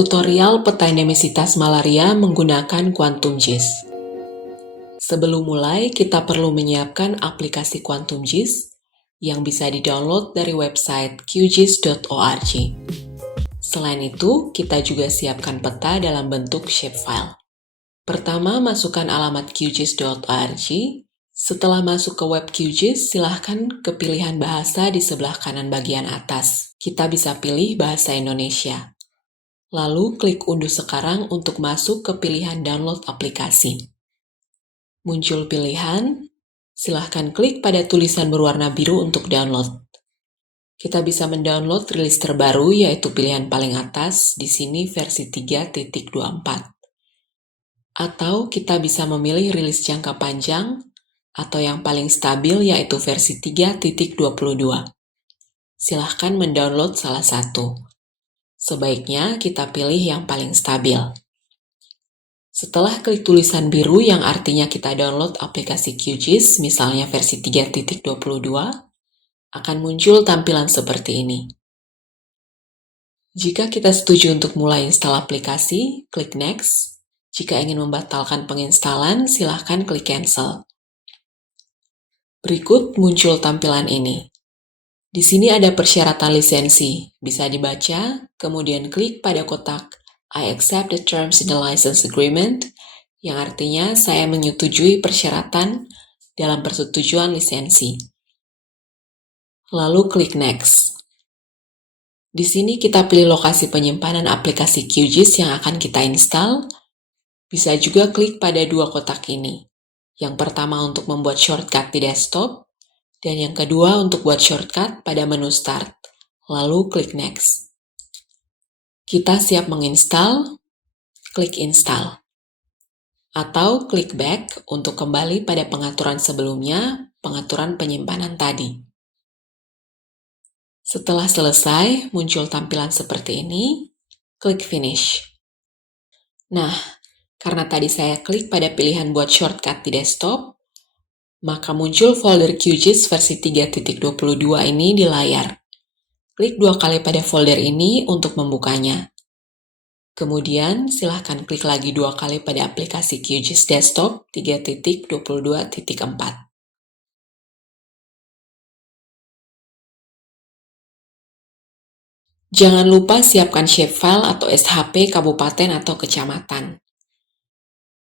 Tutorial peta endemisitas malaria menggunakan QuantumGIS. Sebelum mulai, kita perlu menyiapkan aplikasi QuantumGIS yang bisa di-download dari website qgis.org. Selain itu, kita juga siapkan peta dalam bentuk shapefile. Pertama, masukkan alamat qgis.org. Setelah masuk ke web QGIS, silahkan ke pilihan bahasa di sebelah kanan bagian atas. Kita bisa pilih bahasa Indonesia. Lalu klik unduh sekarang untuk masuk ke pilihan download aplikasi. Muncul pilihan, silahkan klik pada tulisan berwarna biru untuk download. Kita bisa mendownload rilis terbaru yaitu pilihan paling atas, di sini versi 3.24. Atau kita bisa memilih rilis jangka panjang atau yang paling stabil yaitu versi 3.22. Silahkan mendownload salah satu. Sebaiknya kita pilih yang paling stabil. Setelah klik tulisan biru yang artinya kita download aplikasi QGIS, misalnya versi 3.22, akan muncul tampilan seperti ini. Jika kita setuju untuk mulai install aplikasi, klik Next. Jika ingin membatalkan penginstalan, silahkan klik Cancel. Berikut muncul tampilan ini. Di sini ada persyaratan lisensi, bisa dibaca, kemudian klik pada kotak I accept the terms in the license agreement, yang artinya saya menyetujui persyaratan dalam persetujuan lisensi. Lalu klik Next. Di sini kita pilih lokasi penyimpanan aplikasi QGIS yang akan kita install. Bisa juga klik pada dua kotak ini. Yang pertama untuk membuat shortcut di desktop, dan yang kedua untuk buat shortcut pada menu Start, lalu klik Next. Kita siap menginstal, klik Install. Atau klik Back untuk kembali pada pengaturan sebelumnya, pengaturan penyimpanan tadi. Setelah selesai, muncul tampilan seperti ini, klik Finish. Nah, karena tadi saya klik pada pilihan buat shortcut di desktop, maka muncul folder QGIS versi 3.22 ini di layar. Klik dua kali pada folder ini untuk membukanya. Kemudian, silahkan klik lagi dua kali pada aplikasi QGIS Desktop 3.22.4. Jangan lupa siapkan shapefile atau SHP kabupaten atau kecamatan.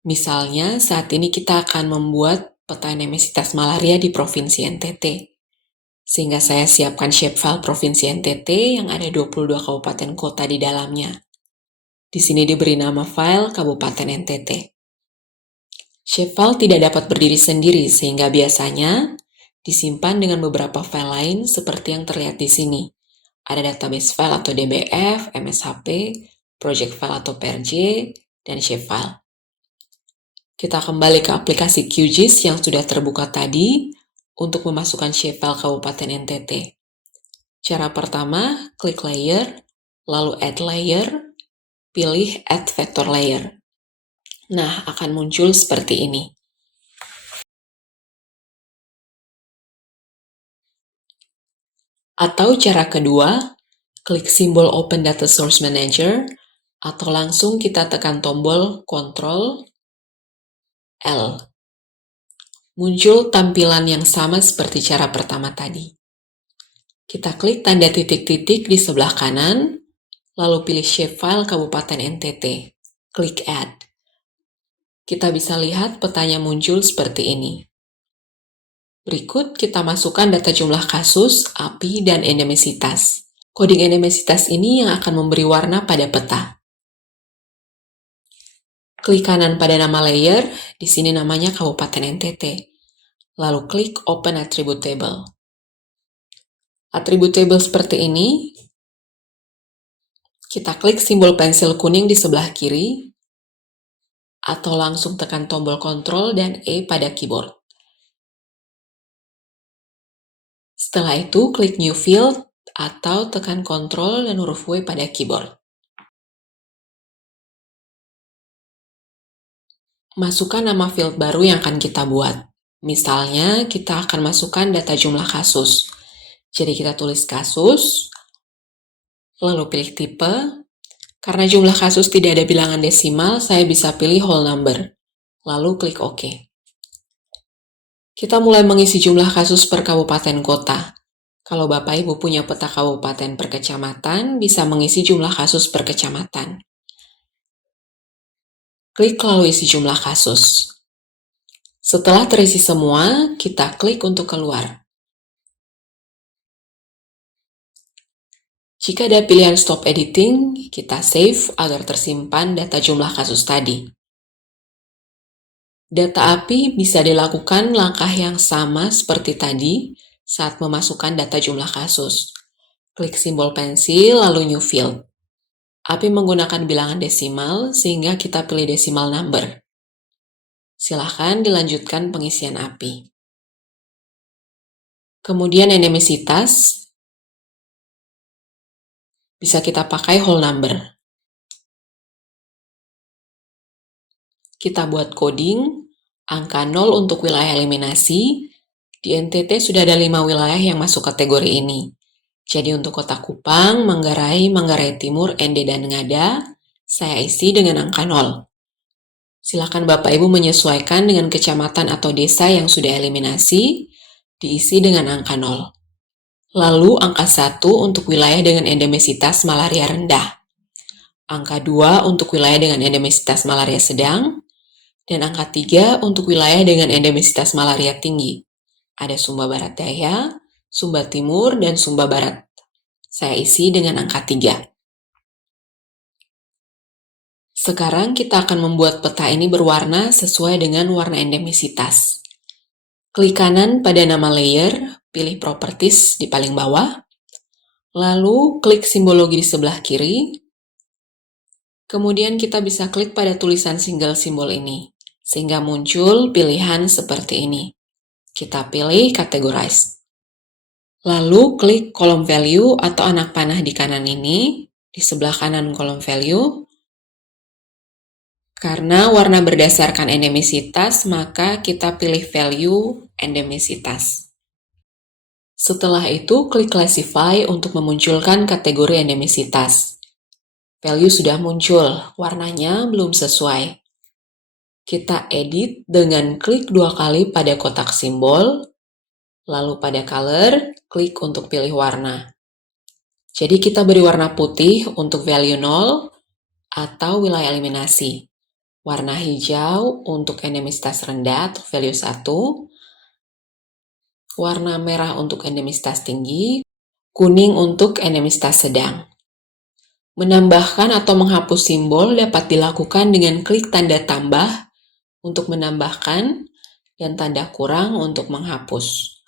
Misalnya, saat ini kita akan membuat peta endemisitas malaria di Provinsi NTT. Sehingga saya siapkan shapefile Provinsi NTT yang ada 22 kabupaten kota di dalamnya. Di sini diberi nama file Kabupaten NTT. Shapefile tidak dapat berdiri sendiri sehingga biasanya disimpan dengan beberapa file lain seperti yang terlihat di sini. Ada database file atau DBF, MSHP, project file atau PRJ, dan shapefile. Kita kembali ke aplikasi QGIS yang sudah terbuka tadi untuk memasukkan shapefile Kabupaten NTT. Cara pertama, klik Layer, lalu Add Layer, pilih Add Vector Layer. Nah, akan muncul seperti ini. Atau cara kedua, klik simbol Open Data Source Manager, atau langsung kita tekan tombol Ctrl L. Muncul tampilan yang sama seperti cara pertama tadi. Kita klik tanda titik-titik di sebelah kanan, lalu pilih shapefile Kabupaten NTT. Klik Add. Kita bisa lihat petanya muncul seperti ini. Berikut kita masukkan data jumlah kasus, API, dan endemisitas. Coding endemisitas ini yang akan memberi warna pada peta. Klik kanan pada nama layer, di sini namanya Kabupaten NTT. Lalu klik Open Attribute Table. Attribute Table seperti ini, kita klik simbol pensil kuning di sebelah kiri, atau langsung tekan tombol Ctrl dan E pada keyboard. Setelah itu, klik New Field, atau tekan Ctrl dan huruf W pada keyboard. Masukkan nama field baru yang akan kita buat. Misalnya, kita akan masukkan data jumlah kasus. Jadi kita tulis kasus, lalu pilih tipe, Karena jumlah kasus tidak ada bilangan desimal, saya bisa pilih whole number. Lalu klik OK. Kita mulai mengisi jumlah kasus per kabupaten kota. Kalau Bapak Ibu punya peta kabupaten per kecamatan, bisa mengisi jumlah kasus per kecamatan. Klik lalu isi jumlah kasus. Setelah terisi semua, kita klik untuk keluar. Jika ada pilihan stop editing, kita save agar tersimpan data jumlah kasus tadi. Data API bisa dilakukan langkah yang sama seperti tadi saat memasukkan data jumlah kasus. Klik simbol pensil lalu new field. API menggunakan bilangan desimal sehingga kita pilih decimal number. Silahkan dilanjutkan pengisian API. Kemudian endemisitas bisa kita pakai whole number. Kita buat coding, angka 0 untuk wilayah eliminasi. Di NTT sudah ada 5 wilayah yang masuk kategori ini. Jadi untuk Kota Kupang, Manggarai, Manggarai Timur, ND, dan Ngada, saya isi dengan angka 0. Silakan Bapak Ibu menyesuaikan dengan kecamatan atau desa yang sudah eliminasi, diisi dengan angka 0. Lalu angka 1 untuk wilayah dengan endemisitas malaria rendah. Angka 2 untuk wilayah dengan endemisitas malaria sedang. Dan angka 3 untuk wilayah dengan endemisitas malaria tinggi. Ada Sumba Barat Daya, Sumba Timur, dan Sumba Barat. Saya isi dengan angka 3. Sekarang kita akan membuat peta ini berwarna sesuai dengan warna endemisitas. Klik kanan pada nama layer, pilih properties di paling bawah, lalu klik simbologi di sebelah kiri, kemudian kita bisa klik pada tulisan single simbol ini, sehingga muncul pilihan seperti ini. Kita pilih categorize. Lalu klik kolom value atau anak panah di kanan ini, di sebelah kanan kolom value. Karena warna berdasarkan endemisitas, maka kita pilih value endemisitas. Setelah itu, klik classify untuk memunculkan kategori endemisitas. Value sudah muncul, warnanya belum sesuai. Kita edit dengan klik 2 kali pada kotak simbol, lalu pada color, klik untuk pilih warna. Jadi kita beri warna putih untuk value 0 atau wilayah eliminasi. Warna hijau untuk endemisitas rendah atau value 1. Warna merah untuk endemisitas tinggi. Kuning untuk endemisitas sedang. Menambahkan atau menghapus simbol dapat dilakukan dengan klik tanda tambah untuk menambahkan dan tanda kurang untuk menghapus.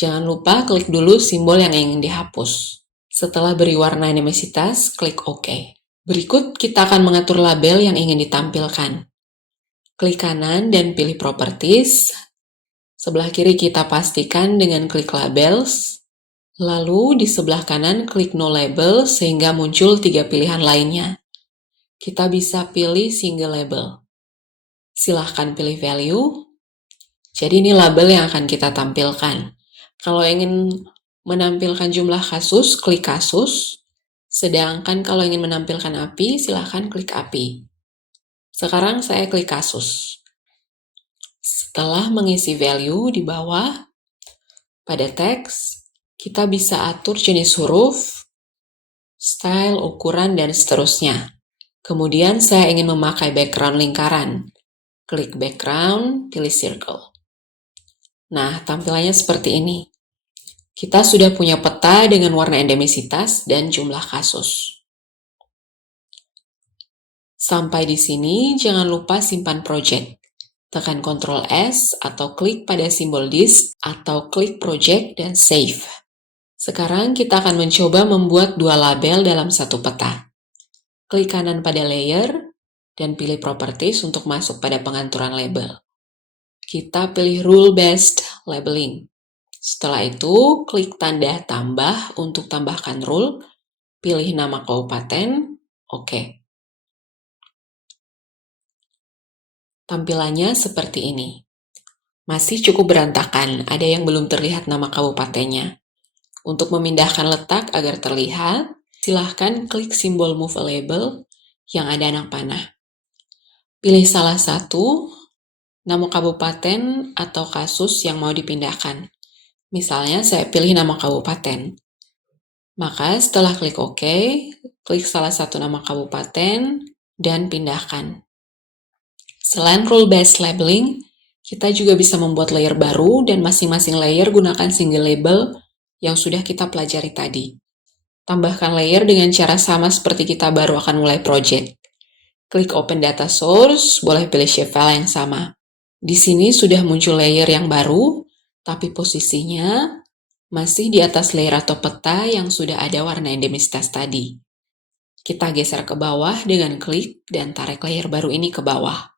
Jangan lupa klik dulu simbol yang ingin dihapus. Setelah beri warna endemisitas, klik OK. Berikut kita akan mengatur label yang ingin ditampilkan. Klik kanan dan pilih properties. Sebelah kiri kita pastikan dengan klik labels. Lalu di sebelah kanan klik no label sehingga muncul 3 pilihan lainnya. Kita bisa pilih single label. Silahkan pilih value. Jadi ini label yang akan kita tampilkan. Kalau ingin menampilkan jumlah kasus, klik kasus. Sedangkan kalau ingin menampilkan API, silahkan klik API. Sekarang saya klik kasus. Setelah mengisi value di bawah, pada teks, kita bisa atur jenis huruf, style, ukuran, dan seterusnya. Kemudian saya ingin memakai background lingkaran. Klik background, pilih circle. Nah, tampilannya seperti ini. Kita sudah punya peta dengan warna endemisitas dan jumlah kasus. Sampai di sini, jangan lupa simpan project. Tekan Ctrl S atau klik pada simbol disk atau klik project dan save. Sekarang kita akan mencoba membuat 2 label dalam satu peta. Klik kanan pada layer dan pilih properties untuk masuk pada pengaturan label. Kita pilih rule-based labeling. Setelah itu, klik tanda tambah untuk tambahkan rule, pilih nama kabupaten, OK. Tampilannya seperti ini. Masih cukup berantakan, ada yang belum terlihat nama kabupatennya. Untuk memindahkan letak agar terlihat, silahkan klik simbol Move a Label yang ada anak panah. Pilih salah satu, nama kabupaten atau kasus yang mau dipindahkan. Misalnya saya pilih nama kabupaten. Maka setelah klik OK, klik salah satu nama kabupaten dan pindahkan. Selain rule-based labeling, kita juga bisa membuat layer baru dan masing-masing layer gunakan single label yang sudah kita pelajari tadi. Tambahkan layer dengan cara sama seperti kita baru akan mulai project. Klik Open Data Source, boleh pilih shapefile yang sama. Di sini sudah muncul layer yang baru, tapi posisinya masih di atas layer atau peta yang sudah ada warna endemisitas tadi. Kita geser ke bawah dengan klik dan tarik layer baru ini ke bawah.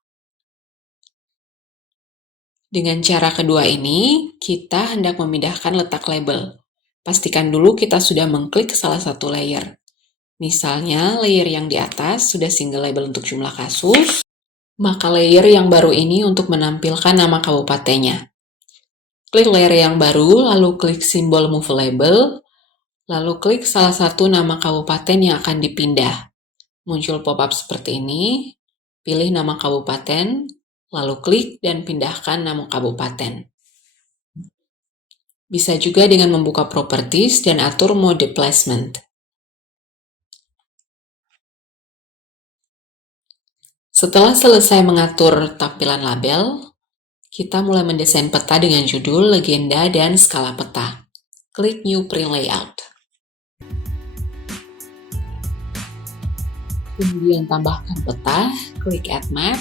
Dengan cara kedua ini, kita hendak memindahkan letak label. Pastikan dulu kita sudah mengklik salah satu layer. Misalnya, layer yang di atas sudah single label untuk jumlah kasus, maka layer yang baru ini untuk menampilkan nama kabupatennya. Klik layer yang baru, lalu klik simbol Move Label, lalu klik salah satu nama kabupaten yang akan dipindah. Muncul pop-up seperti ini, pilih nama kabupaten, lalu klik dan pindahkan nama kabupaten. Bisa juga dengan membuka properties dan atur mode placement. Setelah selesai mengatur tampilan label, kita mulai mendesain peta dengan judul, legenda, dan skala peta. Klik New Print Layout. Kemudian tambahkan peta, klik Add Map.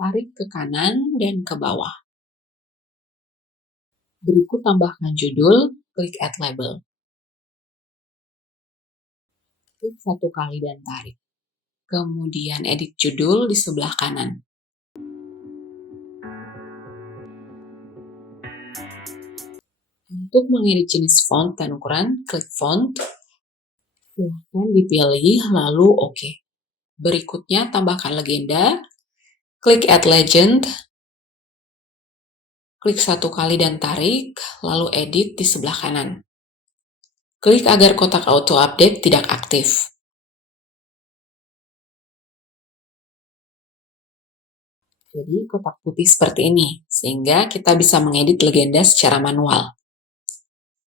Tarik ke kanan dan ke bawah. Berikut tambahkan judul, klik Add Label. Klik satu kali dan tarik. Kemudian edit judul di sebelah kanan. Untuk mengedit jenis font dan ukuran, klik Font. Silahkan dipilih, lalu OK. Berikutnya tambahkan legenda. Klik Add Legend. Klik satu kali dan tarik, lalu edit di sebelah kanan. Klik agar kotak Auto Update tidak aktif. Jadi kotak putih seperti ini, sehingga kita bisa mengedit legenda secara manual.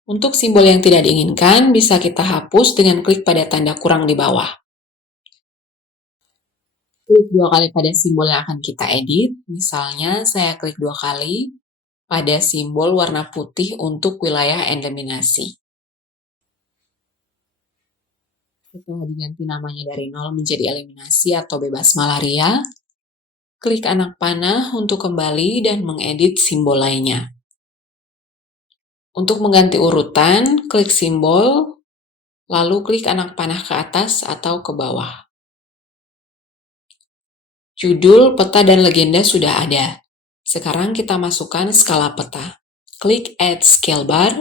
Untuk simbol yang tidak diinginkan, bisa kita hapus dengan klik pada tanda kurang di bawah. Klik 2 kali pada simbol yang akan kita edit, misalnya saya klik 2 kali pada simbol warna putih untuk wilayah endeminasi. Setelah diganti namanya dari 0 menjadi eliminasi atau bebas malaria, klik anak panah untuk kembali dan mengedit simbol lainnya. Untuk mengganti urutan, klik simbol, lalu klik anak panah ke atas atau ke bawah. Judul, peta, dan legenda sudah ada. Sekarang kita masukkan skala peta. Klik Add Scale Bar,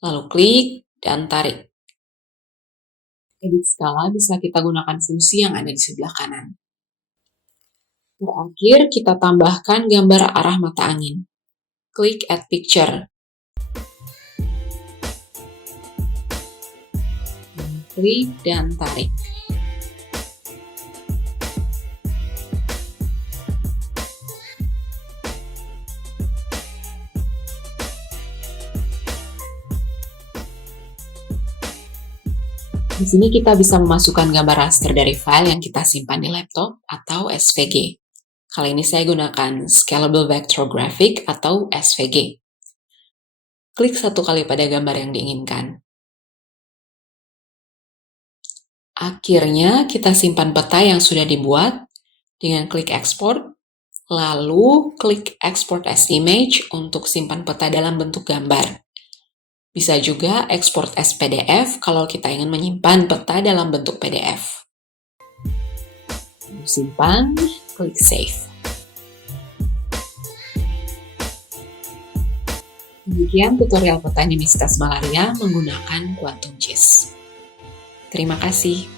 lalu klik dan tarik. Edit skala bisa kita gunakan fungsi yang ada di sebelah kanan. Terakhir, kita tambahkan gambar arah mata angin. Klik Add Picture. Klik dan tarik. Di sini kita bisa memasukkan gambar raster dari file yang kita simpan di laptop atau SVG. Kali ini saya gunakan Scalable Vector Graphic atau SVG. Klik satu kali pada gambar yang diinginkan. Akhirnya kita simpan peta yang sudah dibuat dengan klik Export, lalu klik Export as Image untuk simpan peta dalam bentuk gambar. Bisa juga export as PDF kalau kita ingin menyimpan peta dalam bentuk PDF. Simpan, klik Save. Demikian tutorial peta endemisitas malaria menggunakan Quantum GIS. Terima kasih.